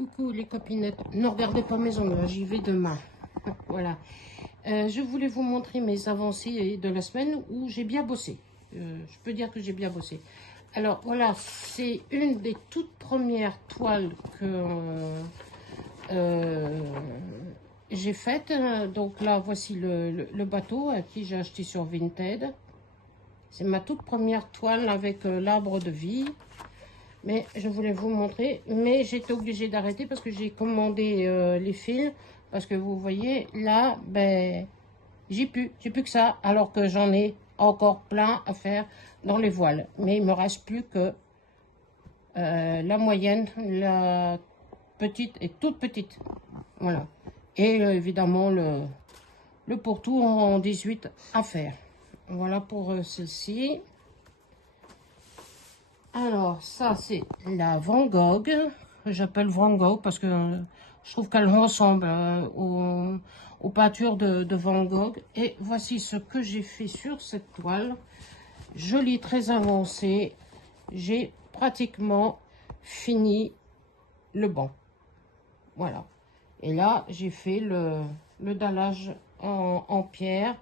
Coucou les copinettes, ne regardez pas mes ongles, j'y vais demain. Voilà. Je voulais vous montrer mes avancées de la semaine où j'ai bien bossé. Je peux dire que j'ai bien bossé. Alors voilà, c'est une des toutes premières toiles que j'ai faites. Donc là, voici le bateau qui j'ai acheté sur Vinted. C'est ma toute première toile avec l'arbre de vie. Mais je voulais vous montrer, mais j'étais obligée d'arrêter parce que j'ai commandé les fils, parce que vous voyez là, ben j'ai plus que ça, alors que j'en ai encore plein à faire dans les voiles. Mais il me reste plus que la moyenne, la petite et toute petite, voilà. Et évidemment le pourtour en 18 à faire. Voilà pour celle-ci. Alors, ça, c'est la Van Gogh. J'appelle Van Gogh parce que je trouve qu'elle ressemble aux peintures de Van Gogh. Et voici ce que j'ai fait sur cette toile. Jolie, très avancée. J'ai pratiquement fini le banc. Voilà. Et là, j'ai fait le dallage en pierre.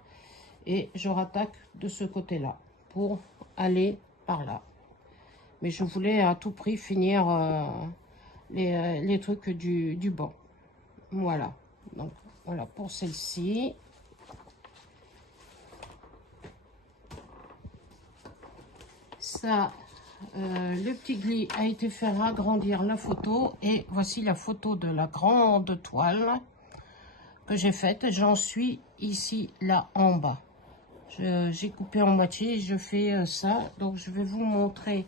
Et je rattaque de ce côté-là pour aller par là. Mais je voulais à tout prix finir les trucs du banc. Voilà. Donc, voilà pour celle-ci. Ça, le petit glis a été faire agrandir la photo. Et voici la photo de la grande toile que j'ai faite. J'en suis ici, là, en bas. J'ai coupé en moitié. Je fais ça. Donc, je vais vous montrer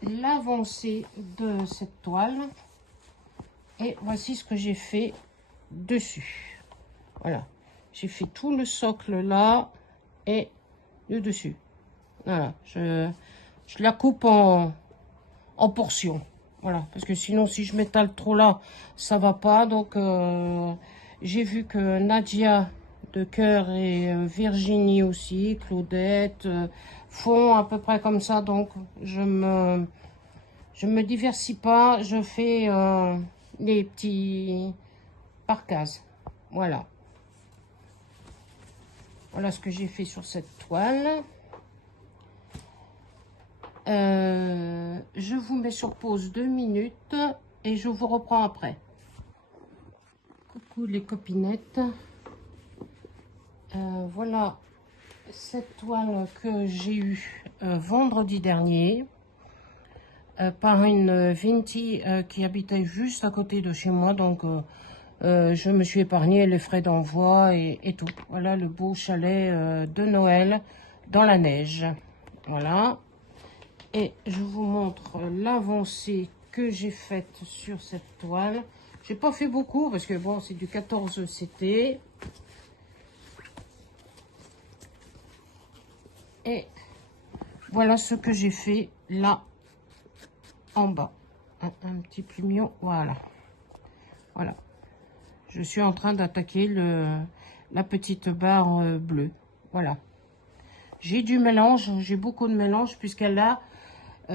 l'avancée de cette toile et voici ce que j'ai fait dessus. Voilà, j'ai fait tout le socle là et le dessus. Voilà, je la coupe en portions. Voilà, parce que sinon si je m'étale trop là, ça va pas. Donc j'ai vu que Nadia de Cœur et Virginie aussi, Claudette, font à peu près comme ça. Donc je me diversifie pas, je fais les petits par case. Voilà. Voilà ce que j'ai fait sur cette toile. Je vous mets sur pause 2 minutes et je vous reprends après. Coucou les copinettes. Voilà cette toile que j'ai eue vendredi dernier. Par une Vinti qui habitait juste à côté de chez moi. Donc, je me suis épargné les frais d'envoi et tout. Voilà le beau chalet de Noël dans la neige. Voilà. Et je vous montre l'avancée que j'ai faite sur cette toile. J'ai pas fait beaucoup parce que bon, c'est du 14 CT. Et voilà ce que j'ai fait là en bas. Un petit plumion, voilà. Voilà. Je suis en train d'attaquer la petite barre bleue. Voilà. J'ai du mélange, j'ai beaucoup de mélange puisqu'elle a,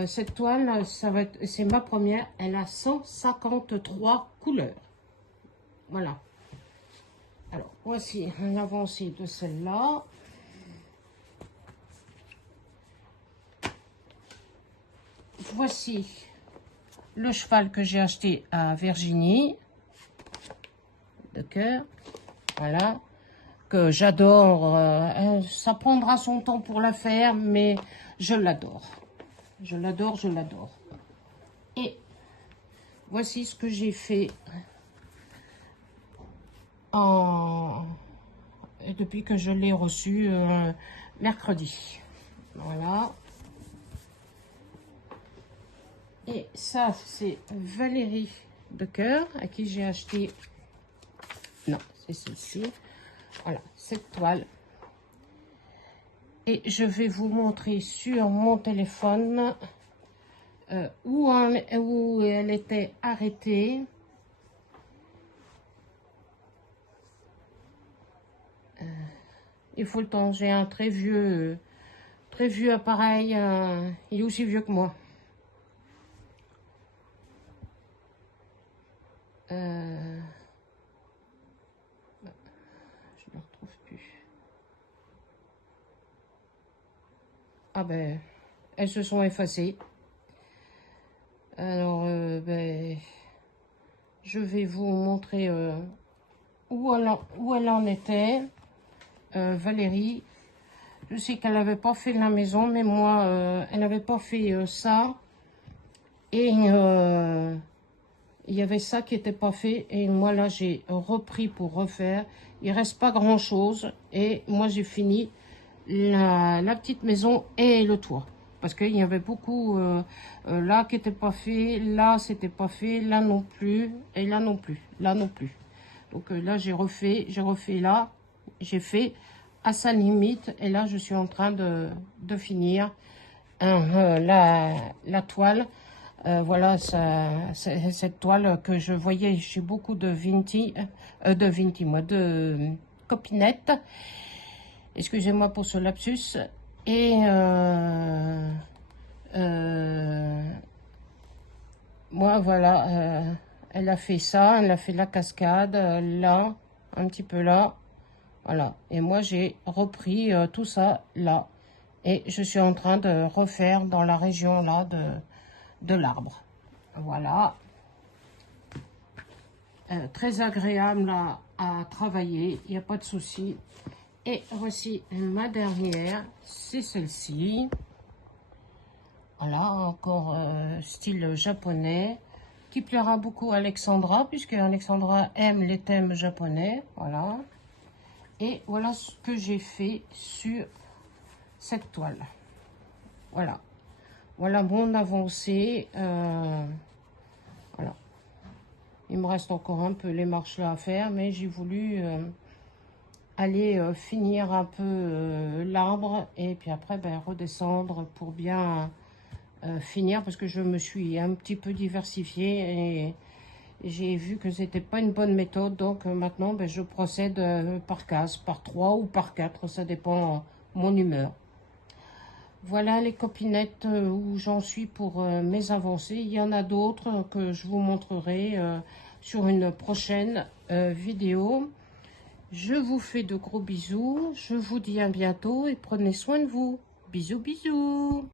cette toile, c'est ma première, elle a 153 couleurs. Voilà. Alors, voici un avancé de celle-là. Voici le cheval que j'ai acheté à Virginie. De Cœur. Voilà. Que j'adore. Ça prendra son temps pour la faire, mais je l'adore. Je l'adore, je l'adore. Et voici ce que j'ai fait depuis que je l'ai reçu mercredi. Voilà. Et ça, c'est Valérie de Cœur, à qui j'ai acheté... Non, c'est celle-ci. Voilà, cette toile. Et je vais vous montrer sur mon téléphone où elle était arrêtée. Il faut le temps. J'ai un très vieux appareil. Il est aussi vieux que moi. Je ne la retrouve plus. Ah ben, elles se sont effacées. Alors, ben, je vais vous montrer où elle en était. Valérie, je sais qu'elle n'avait pas fait la maison, mais moi, elle n'avait pas fait ça. Et il y avait ça qui n'était pas fait. Et moi, là, j'ai repris pour refaire. Il reste pas grand-chose. Et moi, j'ai fini la petite maison et le toit. Parce qu'il y avait beaucoup là qui n'était pas fait. Là, c'était pas fait. Là non plus. Et là non plus. Là non plus. Donc là, j'ai refait là. J'ai fait à sa limite. Et là, je suis en train de finir la toile. Voilà, cette toile que je voyais chez beaucoup de copinettes. Excusez-moi pour ce lapsus. Et moi, voilà, elle a fait ça, elle a fait la cascade, là, un petit peu là. Voilà, et moi, j'ai repris tout ça là. Et je suis en train de refaire dans la région là de l'arbre. Voilà. Très agréable à travailler, il n'y a pas de souci. Et voici ma dernière, c'est celle-ci. Voilà, encore style japonais, qui plaira beaucoup à Alexandra, puisque Alexandra aime les thèmes japonais. Voilà. Et voilà ce que j'ai fait sur cette toile. Voilà. Voilà mon avancée. Voilà. Il me reste encore un peu les marches là à faire, mais j'ai voulu aller finir un peu l'arbre et puis après ben, redescendre pour bien finir, parce que je me suis un petit peu diversifiée et j'ai vu que c'était pas une bonne méthode. Donc maintenant ben, je procède par case, par 3 ou par 4, ça dépend mon humeur. Voilà les copinettes où j'en suis pour mes avancées. Il y en a d'autres que je vous montrerai sur une prochaine vidéo. Je vous fais de gros bisous. Je vous dis à bientôt et prenez soin de vous. Bisous, bisous.